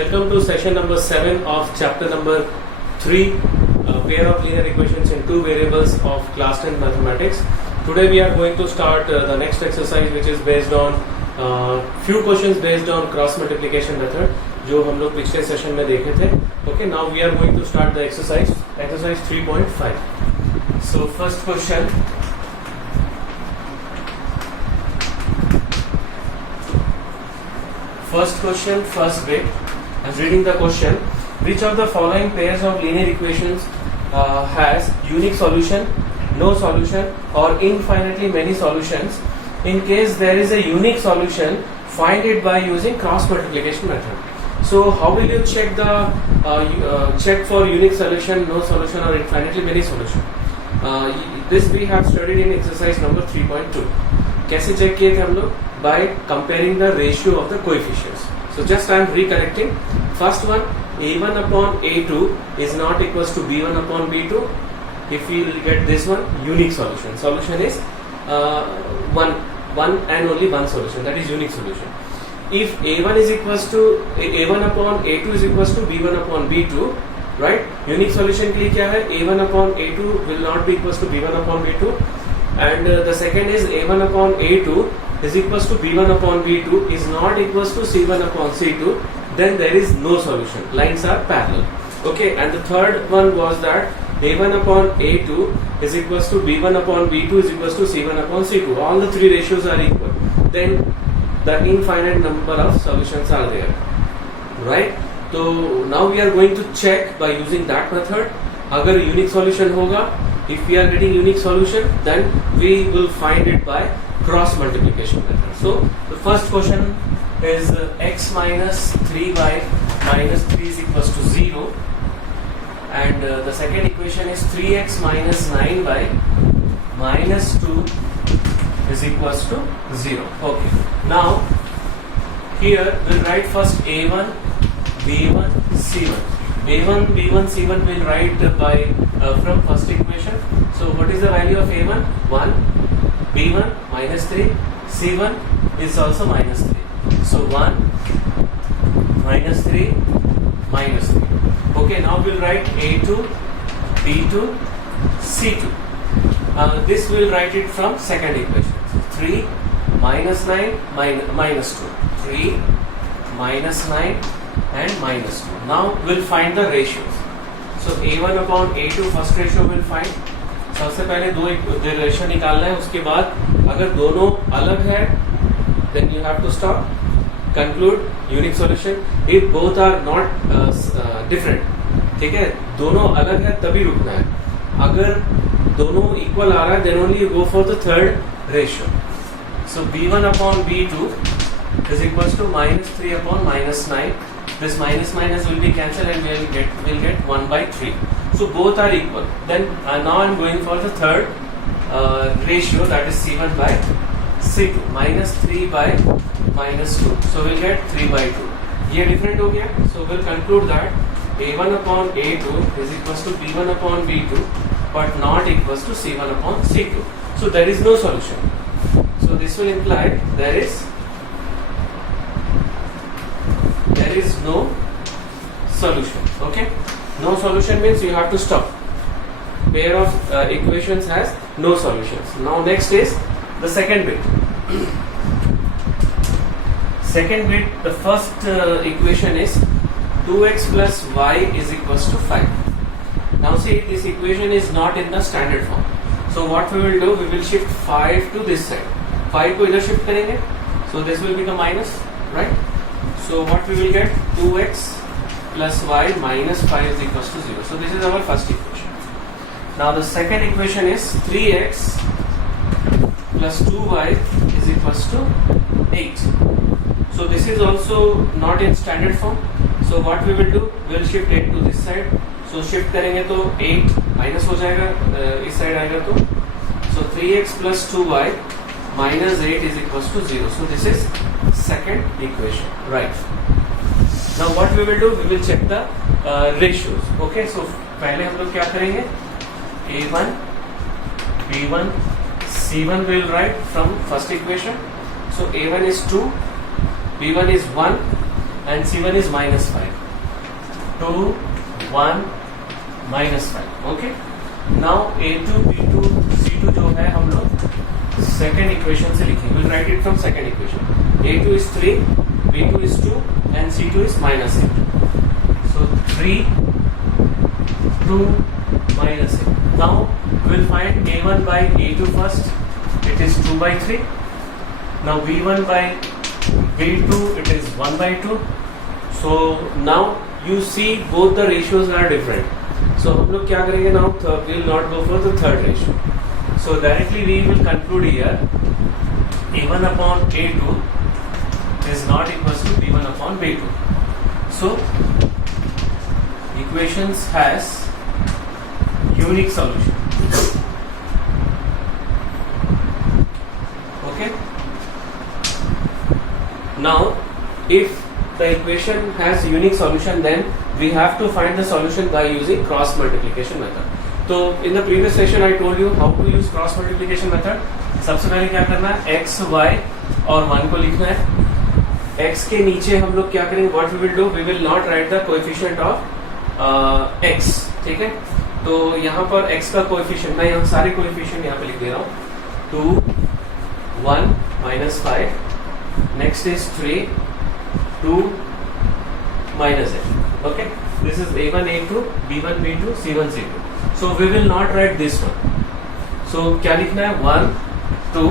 Welcome to session number 7 of chapter number 3, pair of linear equations in two variables of class 10 mathematics. Today we are going to start the next exercise, which is based on few questions based on cross multiplication method जो हम लोग पिछले session में देखे थे. Okay, now we are going to start the exercise 3.5. So first question. First bit. I'm reading the question. Which of the following pairs of linear equations has unique solution, no solution, or infinitely many solutions? In case there is a unique solution, find it by using cross multiplication method. So how will you check the check for unique solution, no solution, or infinitely many solution? This we have studied in exercise number 3.2. कैसे check किए थे हम लोग? By comparing the ratio of the coefficients. So just I am recollecting. First one, a1 upon a2 is not equals to b1 upon b2. If we will get this one, unique solution. Solution is one and only one solution. That is unique solution. If a1 is equals to a1 upon a2 is equals to b1 upon b2, right? Unique solution के लिए क्या है? a1 upon a2 will not be equals to b1 upon b2, and the second is a1 upon a2 is equals to b1 upon b2 is not equals to c1 upon c2. Then there is no solution. Lines are parallel. Okay, and the third one was that a1 upon a2 is equals to b1 upon b2 is equals to c1 upon c2. All the three ratios are equal. Then the infinite number of solutions are there, right? So now we are going to check by using that method. अगर unique solution होगा, if we are getting unique solution, then we will find it by cross multiplication method. So the first question is x minus 3y minus 3 is equals to 0, and the second equation is 3x minus 9y minus 2 is equals to 0. Okay, now here we'll write first a1, b1, c1. a1, b1, c1 we'll write by from first equation. So what is the value of a1? 1. b1 minus 3, c1 is also minus 3. So 1 minus 3 minus 3. Okay, now we'll write a2, b2, c2. This we'll write it from second equation. 3 minus 9 minus 2. 3 minus 9 and minus 2. Now we'll find the ratios. So a1 upon a2 first ratio we'll find. सबसे पहले दो ratio निकालना है. उसके बाद अगर दोनों अलग है, then you have to stop. Conclude unique solution. If both are not different, ठीक है, दोनों अलग है तभी रुकना है. अगर दोनों इक्वल आ रहा है, then only you go for the third ratio. So b1 upon b2 is equals to minus 3 upon minus 9. This minus will be cancelled and we'll get 1 by 3. So both are equal. Then now I'm going for the third ratio, that is c1 by c2. Minus 3 by minus 2. So we'll get 3 by 2. ये different हो गया. So we'll conclude that a1 upon a2 is equals to b1 upon b2, but not equals to c1 upon c2. So there is no solution. So this will imply there is no solution. Okay, no solution means you have to stop. Pair of equations has no solutions. Now next is the second bit. The first equation is 2x plus y is equals to 5. Now see, this equation is not in the standard form. So what we will do, we will shift 5 to this side. 5 को इधर shift करेंगे. So this will become minus, right? So what we will get, 2x plus y minus 5 is equals to 0. So this is our first equation. Now the second equation is 3x plus 2y is equals to 8. So this is also not in standard form. So what we will do, we will shift 8 to this side. So shift करेंगे तो 8 minus हो जाएगा, इस side आएगा तो. So 3x plus 2y minus 8 is equals to 0. So this is second equation, right? Now what we will do, we will check the ratios. Okay, so पहले हम लोग क्या करेंगे, a1, b1, c1 we will write from first equation. So a1 is 2, b1 is 1 and C1 is minus 5. 2, 1, minus 5. Okay. Now A2, B2, C2 जो है हम लोग second equation से लिखेंगे. We'll write it from second equation. A2 is 3, B2 is 2, and C2 is minus 8. So 3, 2, minus 8. Now we'll find A1 by A2 first. It is 2 by 3. Now B1 by B2, it is 1 by 2. So now you see both the ratios are different. So हम लोग क्या करेंगे now? We will not go for the third ratio. So directly we will conclude here A1 upon A2 is not equals to B1 upon B2. So equations has unique solution. Okay. Now if the equation has unique solution, then we have to find the solution by using cross multiplication method. So in the previous session I told you how to use cross multiplication method. सबसे पहले क्या करना है, x, y और 1 को लिखना है. x के नीचे हम लोग क्या करेंगे, what we will do, we will not write the coefficient of x. ठीक है. तो यहाँ पर x का कोएफिशिएंट, मैं यहाँ सारे कोएफिशिएंट यहाँ पे लिख दे रहा हूँ. 2, 1, minus 5. Next is 3, 2, minus 8. Okay. This is A1, A2, B1, B2, C1, C2. So we will not write this one. So क्या लिखना है, 1, 2,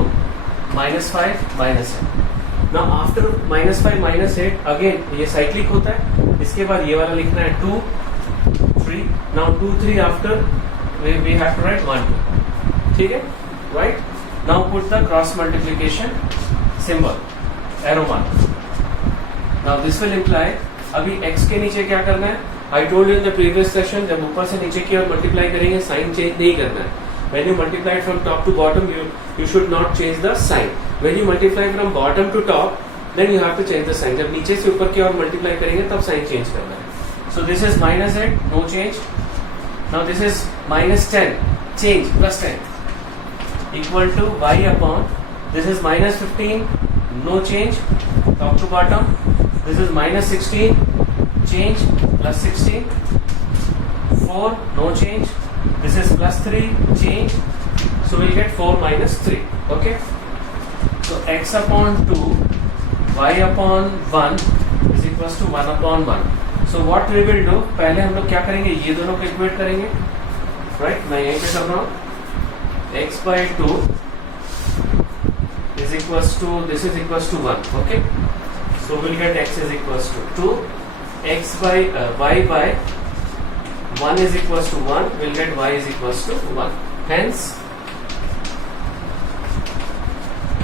minus 5, minus 8. Now after minus 5, minus 8, again ये साइक्लिक होता है. इसके बाद ये वाला लिखना है 2, 3. Now 2, 3 after we have to write 1, 2. ठीक है, right? Now put the cross multiplication symbol, arrow mark. Now this will imply, अभी x के नीचे क्या करना है, I told you in the previous session, जब ऊपर से नीचे की ओर मल्टीप्लाई करेंगे साइन चेंज नहीं करना है. When you multiply from top to bottom, you should not change the sign. When you multiply from bottom to top, then you have to change the sign. जब नीचे से ऊपर की ओर मल्टीप्लाई करेंगे तब साइन चेंज करना है. So this is minus 8, no change. Now this is minus 10, change, plus 10, equal to y upon, this is minus 15, no change, top to bottom. This is minus 16, change, plus 16, 4, no change. This is plus 3, change. So we'll get 4 minus 3. Okay. So x upon 2, y upon 1 is equals to 1 upon 1. So what we will do, पहले हम लोग क्या करेंगे, ये दोनों को equate करेंगे. Right? मैं यहीं पे कर रहा हूँ. x by 2 is equals to, this is equals to 1. Okay. So we'll get x is equals to 2. X by y by 1 is equals to 1, we'll get y is equals to 1. Hence,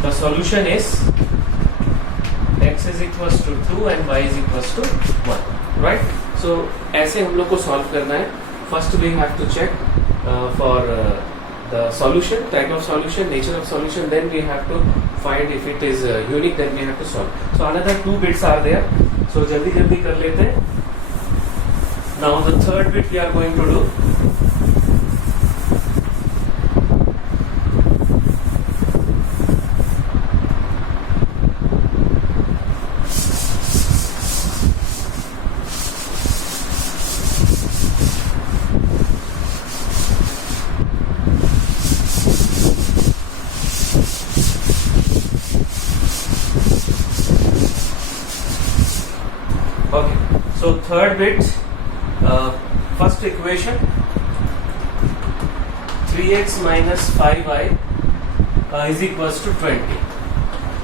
the solution is x is equals to 2 and y is equals to 1. Right? So, ऐसे हम लोग को solve करना है. First we have to check for the solution, type of solution, nature of solution. Then we have to find if it is unique. Then we have to solve. So another 2 bits are there. So जल्दी कर लेते हैं. Now the third bit we are going to do. Okay, so third bit, first equation, 3x minus 5y is equals to 20.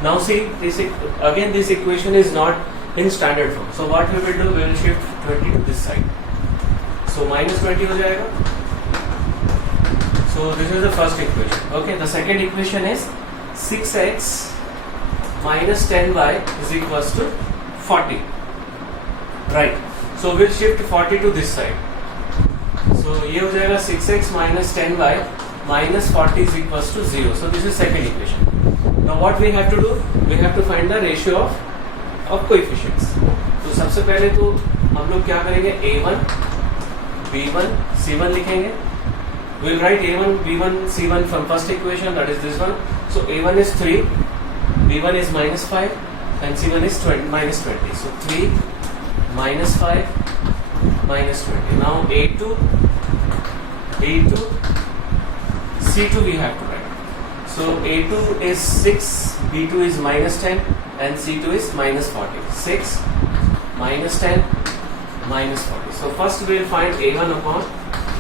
Now see, this equation is not in standard form. So what we will do, we will shift 20 to this side. So minus 20 हो जाएगा. So this is the first equation. Okay, the second equation is 6x minus 10y is equals to 40. Right. So we'll shift 40 to this side. So ये हो जाएगा 6x minus 10y minus 40 is equals to 0. So this is second equation. Now what we have to do? We have to find the ratio of coefficients. तो सबसे पहले तो हम लोग क्या करेंगे, a1, b1, c1 लिखेंगे. We'll write a1, b1, c1 from first equation, that is this one. So a1 is 3, b1 is minus 5, and C1 is minus 20. So 3 minus 5 minus 20. Now A2, C2 we have to write. So A2 is 6, B2 is minus 10 and C2 is minus 40. 6 minus 10 minus 40. So first we will find A1 upon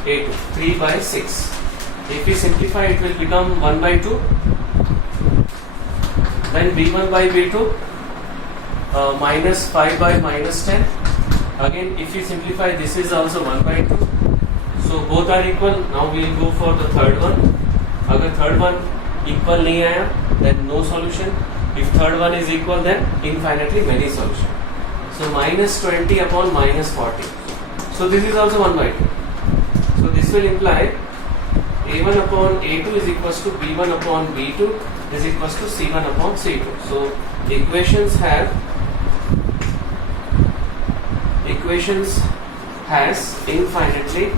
A2, 3 by 6. If we simplify, it will become 1 by 2. Then B1 by B2, minus 5 by minus 10. Again, if we simplify, this is also 1 by 2. So both are equal. Now we will go for the third one. Agar third one equal nahi aaya, then no solution. If third one is equal, then infinitely many solution. So minus 20 upon minus 40. So this is also 1 by 2. So this will imply A1 upon A2 is equals to B1 upon B2 is equals to C1 upon C2. So equations has infinitely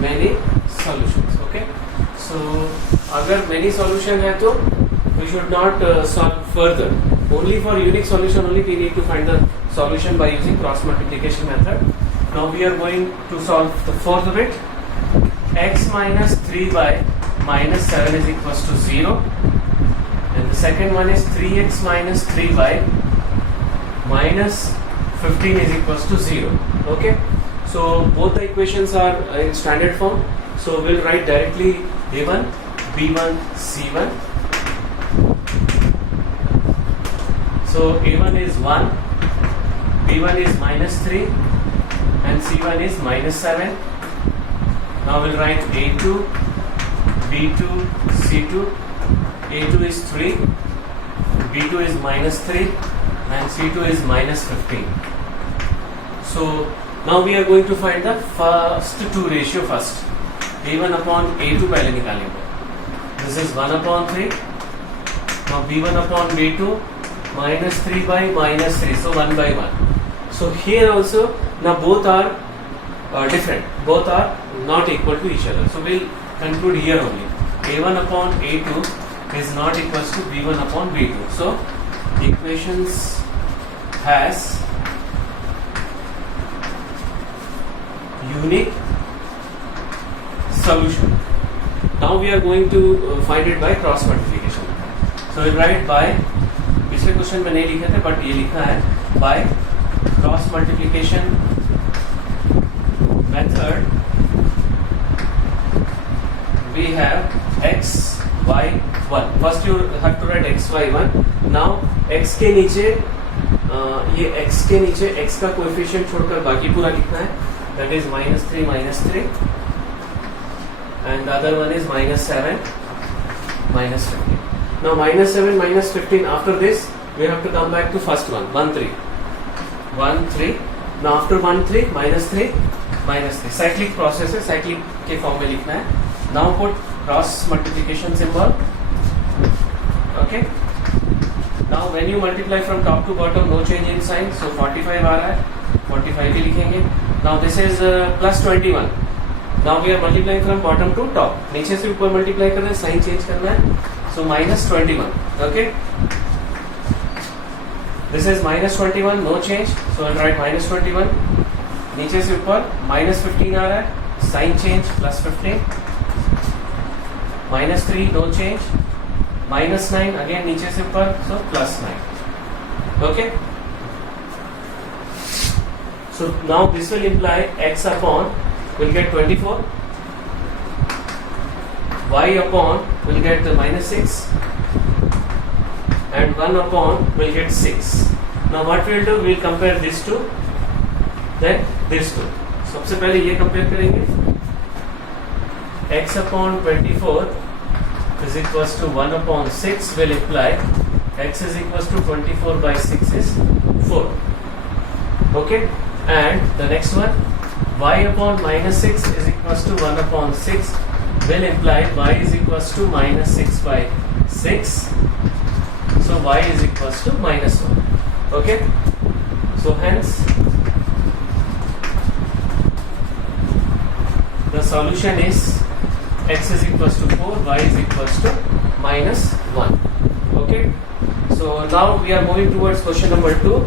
many solutions. Okay, so अगर many solution है तो we should not solve further. Only for unique solution only we need to find the solution by using cross multiplication method. Now we are going to solve the fourth bit. X minus 3 by minus 7 is equals to 0. And the second one is 3x minus 3 by minus 15 is equals to 0. Okay. So both the equations are in standard form. So we'll write directly A1, B1, C1. So A1 is 1, B1 is minus 3 and C1 is minus 7. Now we'll write A2, B2, C2. A2 is 3, B2 is minus 3 and C2 is minus 15. So now we are going to find the first two ratio first. A1 upon A2 पहले निकालेंगे. This is 1 upon 3. Now B1 upon B2 minus 3 by minus 3. So 1 by 1. So here also now both are different. Both are not equal to each other. So we'll conclude here only. A1 upon A2 is not equals to B1 upon B2. So equations has unique solution. Now we are going to find it by cross multiplication. So we write by, पिछले question में नहीं लिखे थे but ये लिखा है by cross multiplication method we have x y 1. First you have to write x y 1. Now x के नीचे ये x के नीचे x का कोएफिशिएंट छोड़कर बाकी पूरा लिखना है. That is minus 3 and the other one is minus 7 minus 15. Now minus 7 minus 15, after this we have to come back to first one 1 3 1 3. Now after 1 3 minus 3 minus 3 cyclic process है, cyclic के form में लिखना है. Now put cross multiplication symbol. Okay, now when you multiply from top to bottom no change in sign, so 45 आ रहा है 45 ही लिखेंगे. Now this is plus 21. Now we are multiplying from bottom to top. नीचे से ऊपर multiply करना है, sign change करना है. So minus 21. Okay. This is minus 21, no change. So I'll write minus 21. नीचे से ऊपर minus 15 आ रहा है, sign change plus 15. Minus 3, no change. Minus 9 again नीचे से ऊपर, so plus 9. Okay. So now this will imply x upon will get 24, y upon will get minus 6 and 1 upon will get 6. Now what we will do, we will compare these two, then these two. सबसे पहले ये compare करेंगे. X upon 24 is equals to 1 upon 6 will imply x is equals to 24 by 6 is 4. Okay. And the next one, y upon minus 6 is equals to 1 upon 6 will imply y is equals to minus 6 by 6. So y is equals to minus 1. Okay. So hence the solution is x is equals to 4, y is equals to minus 1. Okay, so now we are moving towards question number 2.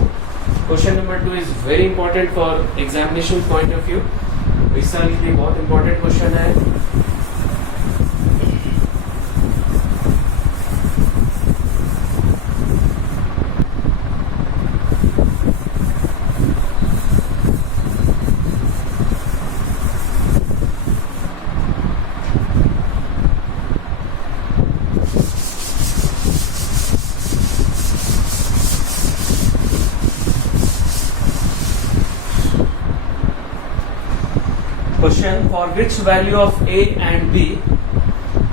Question number 2 is very important for examination point of view. इस साल के लिए बहुत important question है. Question: for which value of a and b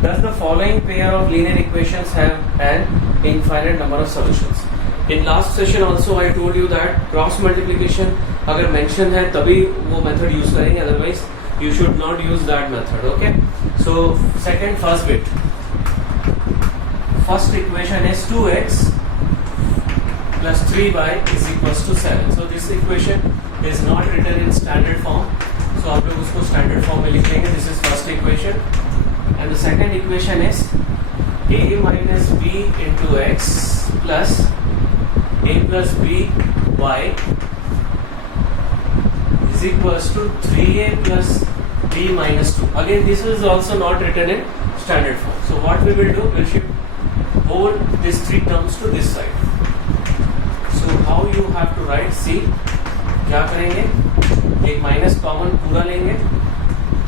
does the following pair of linear equations have an infinite number of solutions? In last session also I told you that cross multiplication अगर mention है तभी वो method use करेंगे, otherwise you should not use that method. Okay, so first bit, first equation is 2x plus 3y is equals to 7. So this equation is not written in standard form. So आप लोग उसको standard form में लिख लेंगे. This is first equation and the second equation is a minus B into X plus a plus B Y is equals to 3a प्लस b minus 2. Again, this is also not written in standard form. So what we will do, we'll shift both these three terms to this side. So how you have to write? See, क्या करेंगे, एक minus common पूरा लेंगे,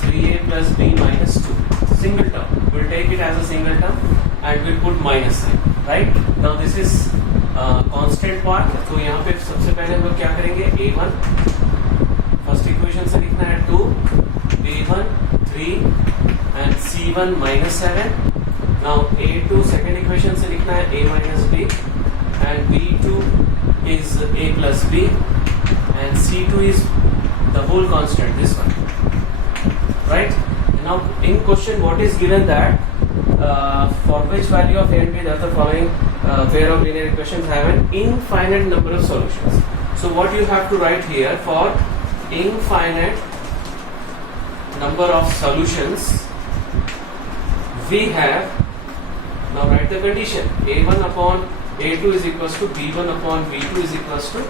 3a plus b minus 2 single term, will take it as a single term and will put minus sign. Right now this is constant part. तो यहाँ पे सबसे पहले हम लोग क्या करेंगे, a1 फर्स्ट इक्वेशन से लिखना है 2, b1 3 and c1 minus 7. Now a2 second equation से लिखना है a minus b and b2 is a plus b and c2 is the whole constant, this one. Right now in question what is given that for which value of a and b does the following pair of linear equations have an infinite number of solutions. So what you have to write here, for infinite number of solutions we have, now write the condition, a1 upon a2 is equals to b1 upon b2 is equals to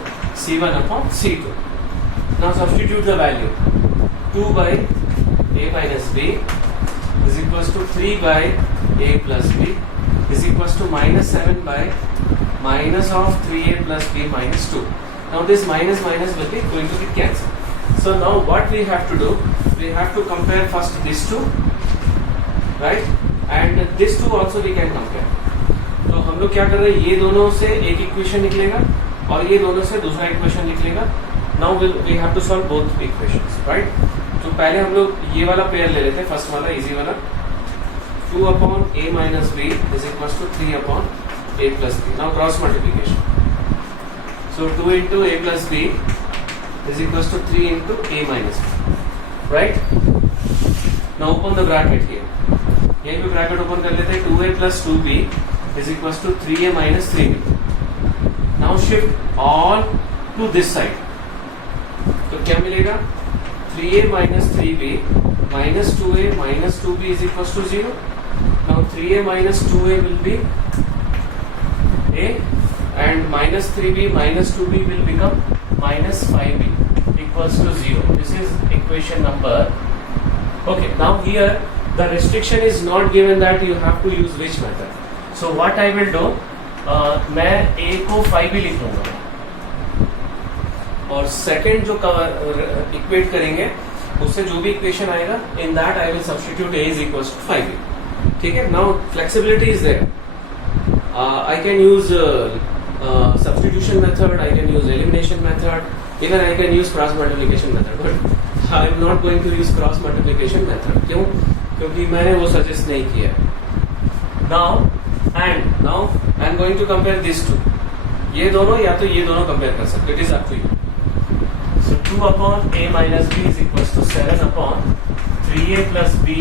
c1 upon c2. Now substitute the value. 2 by a minus b is equals to 3 by a plus b is equals to minus 7 by minus of 3a plus b minus 2. Now this minus minus will be going to be cancelled. So now what we have to do, we have to compare first these two, right, and these two also we can compare. तो हम लोग क्या कर रहे हैं, ये दोनों से एक इक्वेशन निकलेगा और ये दोनों से दूसरा इक्वेशन निकलेगा. Now we have to solve both equations. Right, तो पहले हम लोग ये वाला पेयर ले लेते हैं, फर्स्ट वाला इजी वाला. 2 upon a minus b is equals to 3 upon a plus b. Now cross multiplication. So 2 into a plus b is equals to 3 into a minus b. Right? Now open the bracket here. यहीं पे bracket open कर लेते हैं. 2a plus 2b is equals to 3a minus 3b. Now shift all to this side. तो क्या मिलेगा, 3a minus 3b minus 2a minus 2b is equals to 0. Now 3a minus 2a will be a and minus 3b minus 2b will become minus 5b equals to 0. This is equation number. Okay, now here the restriction is not given that you have to use which method. So what I will do, मैं a को 5b लिख लूंगा और second जो equate करेंगे उससे जो भी इक्वेशन आएगा, in that I will substitute a is equals to 5b. ठीक है, now flexibility is there. I can use substitution method, I can use elimination method, even I can use cross multiplication method, but I am not going to use cross multiplication method. क्यों? क्योंकि मैंने वो suggest नहीं किया. Now I am going to compare these two. ये दोनों या तो ये दोनों कंपेयर कर सकते, it is up to you. So 2 upon a minus b is equals to 7 upon 3a plus b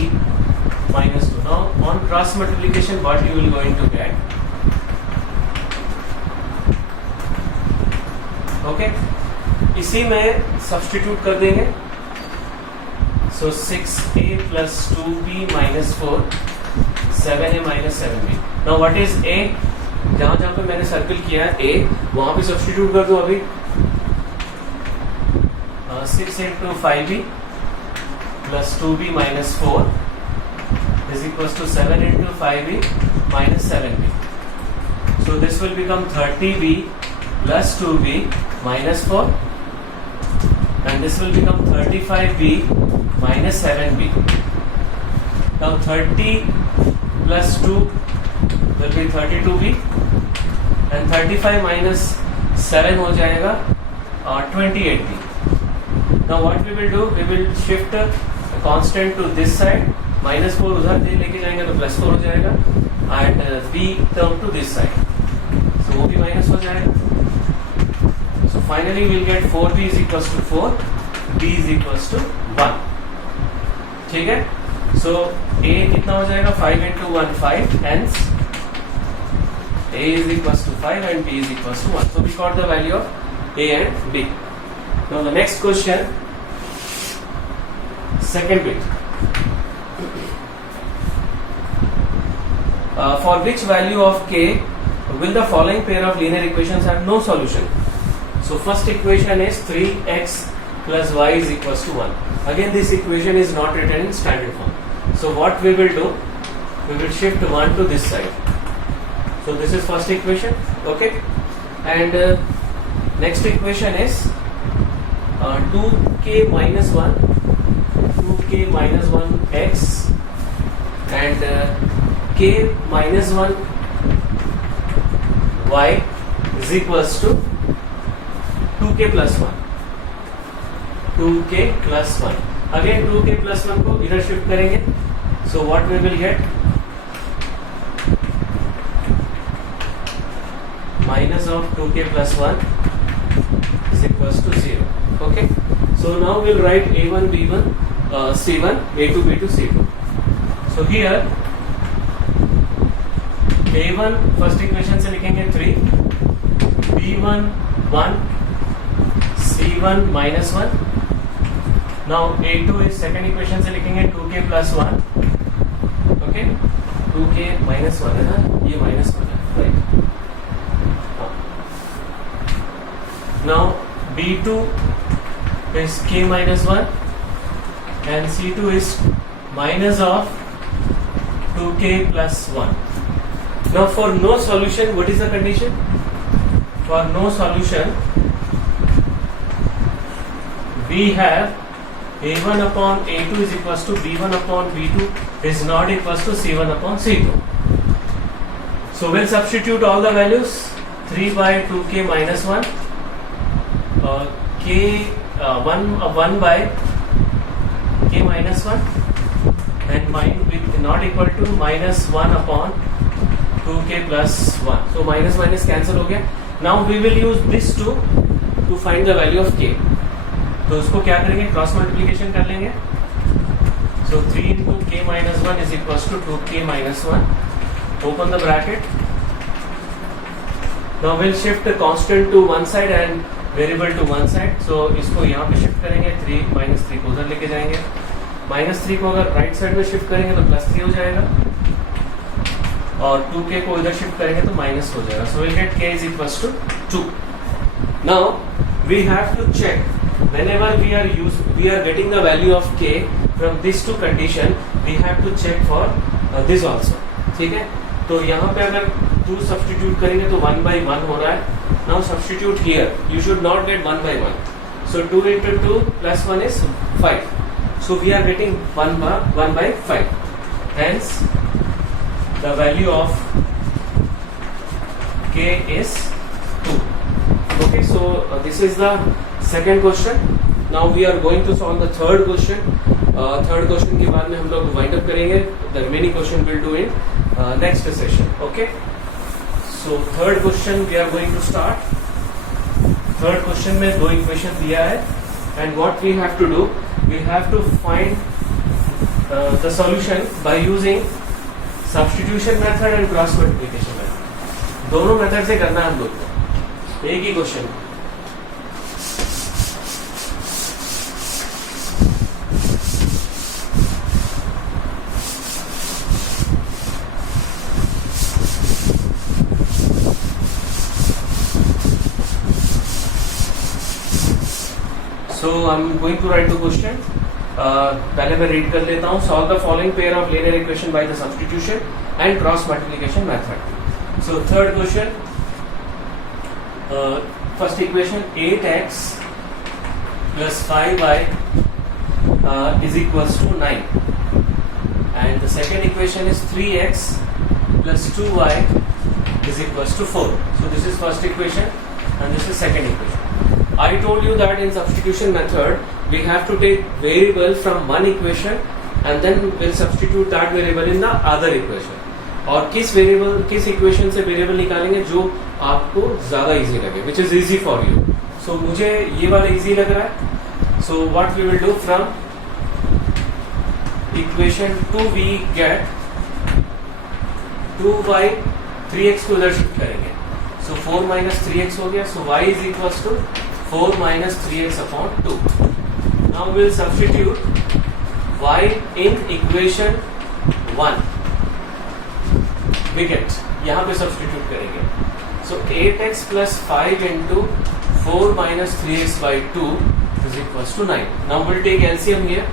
minus 2. Now on cross multiplication what you will going to get? Okay, इसी में सब्स्टिट्यूट कर देंगे. So 6a plus 2b minus 4, 7a minus 7b. Now what is a? जहाँ जहाँ पे मैंने circle किया है a, वहाँ पे सब्स्टिट्यूट कर दो अभी. 6 into 5b plus 2b minus 4 is equals to 7 into 5b minus 7b. So this will become 30b plus 2b minus 4, and this will become 35b minus 7b. Now 30 plus 2 will be 32b, and 35 minus 7 हो जाएगा 28b. Now what we will do, we will shift a constant to this side, minus 4 उधर लेके जाएंगे तो plus 4 हो जाएगा, and b term to this side, so वो भी minus हो जाएगा. So finally we will get 4b is equals to 4, b is equals to 1. ठीक है. So a कितना हो जाएगा, 5 into 1 5, hence a is equals to 5 and b is equals to 1. So we got the value of a and b. Now the next question, second bit. For which value of k will the following pair of linear equations have no solution? So first equation is 3x plus y is equals to 1. Again this equation is not written in standard form. So what we will do, we will shift 1 to this side. So this is first equation, okay? And next equation is 2k minus 1, 2k minus 1x, and k minus 1 y is equals to 2k plus 1, 2k plus 1. Again 2k plus 1 को इधर shift करेंगे. So what we will get, minus of 2k plus 1 is equals to 0. Okay. So now we'll write a1 b1 c1, a2 b2 c2. So here a1 first equation से लिखेंगे 3, b1 1, c1 minus 1. Now a2 is second equation से लिखेंगे 2k plus 1. Okay, 2k minus 1 है ना, ये minus 1 है, right? Now b2 is k minus 1 and c2 is minus of 2k plus 1. Now for no solution, what is the condition? For no solution, we have a1 upon a2 is equals to b1 upon b2 is not equals to c1 upon c2. So we'll substitute all the values. 3 by 2k minus 1, k 1 by k minus 1, and mine with not equal to minus 1 upon 2k plus 1. So minus minus cancel हो गया. Now we will use this two to find the value of k. तो उसको क्या करेंगे, cross multiplication कर लेंगे. So 3 into k minus 1 is equals to 2k minus 1. Open the bracket. Now we'll shift the constant to one side and variable to one side. So इसको यहाँ पे shift करेंगे, 3 minus 3 को उधर लेके जाएंगे. minus 3 को अगर राइट साइड में शिफ्ट करेंगे तो प्लस 3 हो जाएगा, और 2k को इधर शिफ्ट करेंगे तो माइनस हो जाएगा. So we'll get k is equals to 2. Now we have to check whenever we are getting the value of k from these two condition, we have to check for this also. ठीक है. तो यहाँ पे अगर 2 substitute करेंगे तो 1 by 1 हो रहा है. Now substitute here. You should not get 1 by 1. So 2 into 2 plus 1 is 5. So we are getting 1 by 5. Hence the value of k is 2. Okay, so this is the second question. Now we are going to solve the third question. Third question के बाद में हम लोग wind up करेंगे. The remaining question we'll do in next session. Okay. So third question we are going to start. Third question में 2 equation दिया है, and what we have to do, we have to find the solution by using substitution method and cross multiplication method. दोनों method से करना है हम लोग को. एक ही question. So I'm going to write the question. पहले मैं रीड कर लेता हूँ. Solve the following pair of linear equation by the substitution and cross multiplication method. So third question. First equation 8x plus 5y is equals to 9. And the second equation is 3x plus 2y is equals to 4. So this is first equation and this is second equation. I told you that in substitution method we have to take variable from one equation and then we'll substitute that variable in the other equation. और किस equation से variable निकालेंगे जो आपको ज्यादा easy लगे, which is easy for you. So मुझे ये वाला इजी लग रहा है. So what we will do from equation 2 we get 2y 3x को उधर शिफ्ट करेंगे. सो 4 माइनस 3x हो गया. So y is equals to 4 minus 3x upon 2. Now we will substitute y in equation 1. विकेट यहाँ पे सब्स्टिट्यूट करेंगे. So 8x plus 5 into 4 minus 3x by 2 is equals to 9. Now will take LCM here.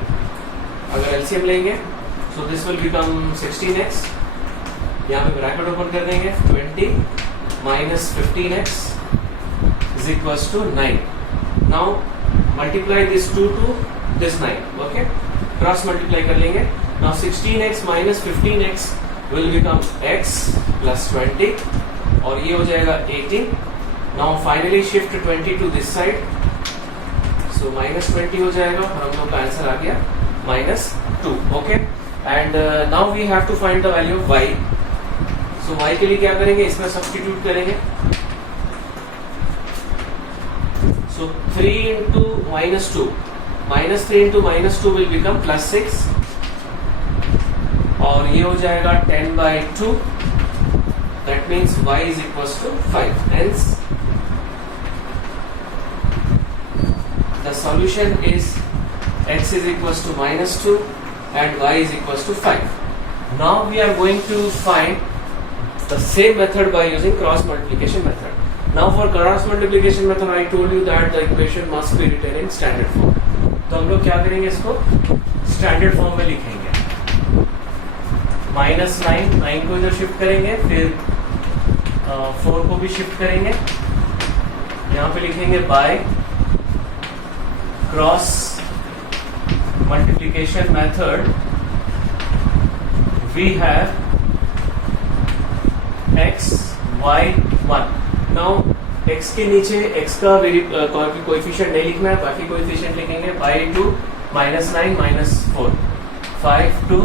अगर LCM लेंगे so this will become 16x. यहाँ पे bracket open कर देंगे. 20 minus 15x is equals to 9. Now multiply this 2 to this 9. Okay, cross multiply कर लेंगे. Now 16x minus 15x will become x plus 20 और ये हो जाएगा 18. Now finally shift 20 to this side. So minus 20 हो जाएगा और हम लोग का आंसर आ गया minus 2. Okay, and now we have to find the value of y. So y के लिए क्या करेंगे, इसमें सब्स्टिट्यूट करेंगे. So 3 into minus 2 minus 3 into minus 2 will become plus 6 और ये हो जाएगा 10 by 2. That means y is equals to 5. Hence the solution is x is equals to minus 2 and y is equals to 5. Now we are going to find the same method by using cross multiplication method. Now for cross multiplication method I told you that the equation must be written in standard form. तो हम लोग क्या करेंगे, इसको standard form में लिखेंगे. Minus 9 को इधर शिफ्ट करेंगे, फिर 4 को भी शिफ्ट करेंगे. यहाँ पे लिखेंगे by cross multiplication method we have x y 1. Now x के नीचे x का कोएफिशिएंट नहीं लिखना है, बाकी कोएफिशिएंट लिखेंगे by 2 minus 9 minus 4 5 2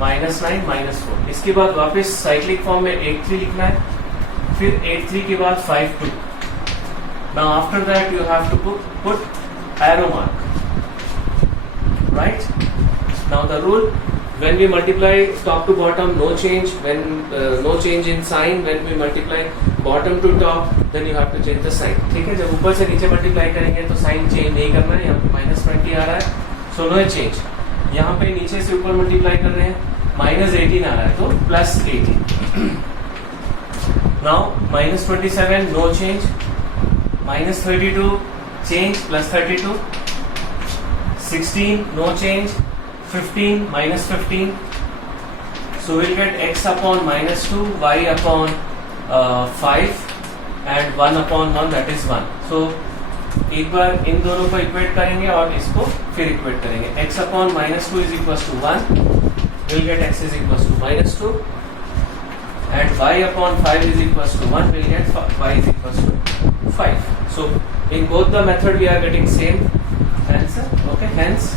minus 9 minus 4. इसके बाद वापस साइक्लिक फॉर्म में 8 3 लिखना है, फिर 8 3 के बाद 5 2. Now after that you have to put arrow mark. Right, now the rule, when we multiply top to bottom no change, when no change in sign. When we multiply bottom to top then you have to change the sign. ठीक है, जब ऊपर से नीचे multiply करेंगे तो sign change नहीं करना है. यहाँ पे माइनस 20 आ रहा है, सो नो चेंज. यहाँ पे नीचे से ऊपर मल्टीप्लाई कर रहे हैं, माइनस 18 आ रहा है तो plus 18. Now minus 27 no change, minus 32 change, plus 32, 16 no change, 15 minus 15. So we'll get x upon minus 2, y upon 5 and 1 upon 1, that is 1. So एक बार इन दोनों को इक्वेट करेंगे और इसको फिर इक्वेट करेंगे. x upon minus 2 is equals to 1. We'll get x is equals to minus 2 and y upon 5 is equals to 1. We'll get y is equals to 5. So in both the method we are getting same answer. Okay, hence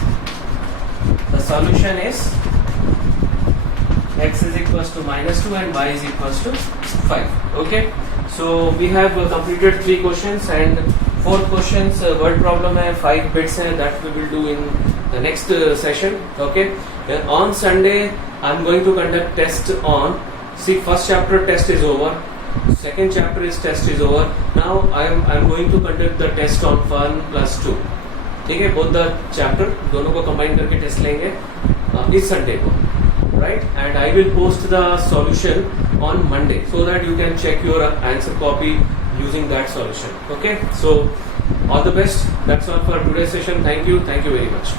the solution is x is equals to minus 2 and y is equals to 5. Okay, so we have completed 3 questions and 4th questions word problem है, 5 bits है, that we will do in the next session. Okay, then on Sunday I am going to conduct test on, see, first chapter test is over, second chapter is test is over. Now I am going to conduct the test on 1 plus 2. ठीक है, both the chapter दोनों को combine करके test लेंगे इस Sunday को. Right, and I will post the solution on Monday so that you can check your answer copy using that solution. Okay, so All the best. That's all for today's session. Thank you very much.